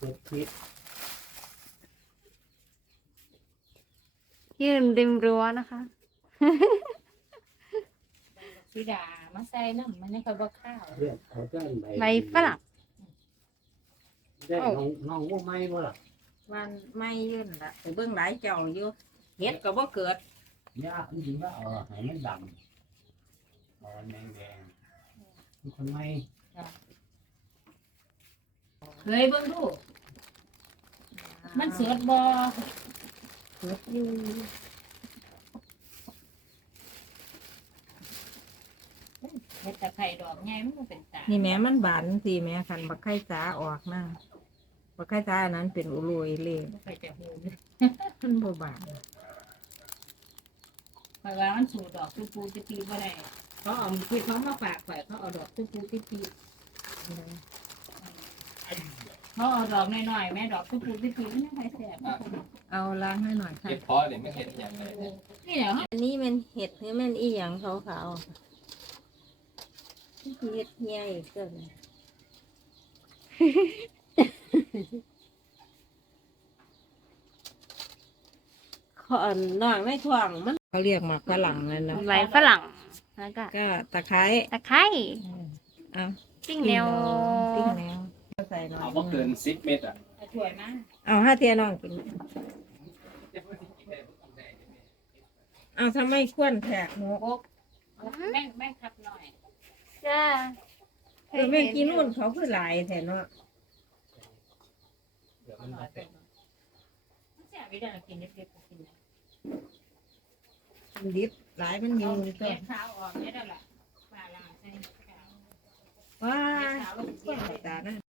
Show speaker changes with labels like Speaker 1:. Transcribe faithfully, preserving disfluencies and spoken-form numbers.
Speaker 1: สุดทิศ
Speaker 2: ยืนริมรั้วนะคะ
Speaker 3: สีดามาใส่น้ำมันนี่เขาบอกข้าว
Speaker 1: เรียกเขาได้ใบ
Speaker 2: ใบฝรั่ง
Speaker 1: ได้น้องน้องว่าไม่บ่ล่ะ
Speaker 4: วันไม่ยื่นละไปเบิ่งหลายเจ้าอยู่เฮ็ดก็บ่เกิด
Speaker 1: ยากจริงๆว่าเออให้มันดำเอาแดงแดงๆคนไม่
Speaker 3: เคยเบิ่งดูมันสดบ่
Speaker 4: เกิดอยู่
Speaker 3: เฮ็ดตะไคร้ดอกใหญ่มันก็เป็นตา
Speaker 4: นี่แม่มันบานสิแม่คันบักไข่จ๋าออกนะบักไข่จ๋าอันนั้นเป็นอุลุยเลย
Speaker 3: บ่ค่อยจะหู
Speaker 4: มันบ่บาน
Speaker 3: เพราะว่ามันสูดดอกตูปูติปีบ่ได้เขาเอาคือเขามาฝากข่อยเขาเอาดอกตูปูติปีเขาเอาดอกน้อยๆแม่ดอกตูปูติปีมันยังไงแซ่บ
Speaker 4: เอาล้างให้หน่อยค่ะ
Speaker 5: เก็บพอเดี๋ยวไม่เห็นอย่างไรเลย
Speaker 3: นี่แหละ
Speaker 4: อันนี้มันเห็ดหรือมันอีหยังขาวๆนี่คือเห็ดเหี่ยอีกเกิน ขอนน้องในท้องมันเขาเรียกหมากฝรั่งเลยเนาะ
Speaker 2: ใบฝรั่งแล้วก็
Speaker 4: ก็ตะไคร้
Speaker 2: ตะไคร้
Speaker 4: เอา
Speaker 2: ปิ้งแนว
Speaker 4: ปิ้งแนวใส่หน่อย
Speaker 5: เอาว่าเกินสิบเมตรอ่ะ
Speaker 3: ช่วยมา
Speaker 4: เอาห้าเทียน้องกินเอาทำไมควนแทกหมู
Speaker 3: โกกแม่งแม่งคับหน่อย
Speaker 2: จ้า
Speaker 4: เออแม่กินนู่นเขาคือหลายแทนเนาะ
Speaker 5: เดี๋ยวมันจะเสร็จ
Speaker 3: มันแซ่บไม่ได้กินเด็กๆกิน
Speaker 4: มันดิบหลายมันอยู่
Speaker 3: เอา
Speaker 4: นี่
Speaker 3: เก็
Speaker 4: ก็
Speaker 3: บขาวออกนี่ได้ละปลาลาใส่ขาว
Speaker 4: ว้า
Speaker 3: ขาวลง
Speaker 4: ควนตานะ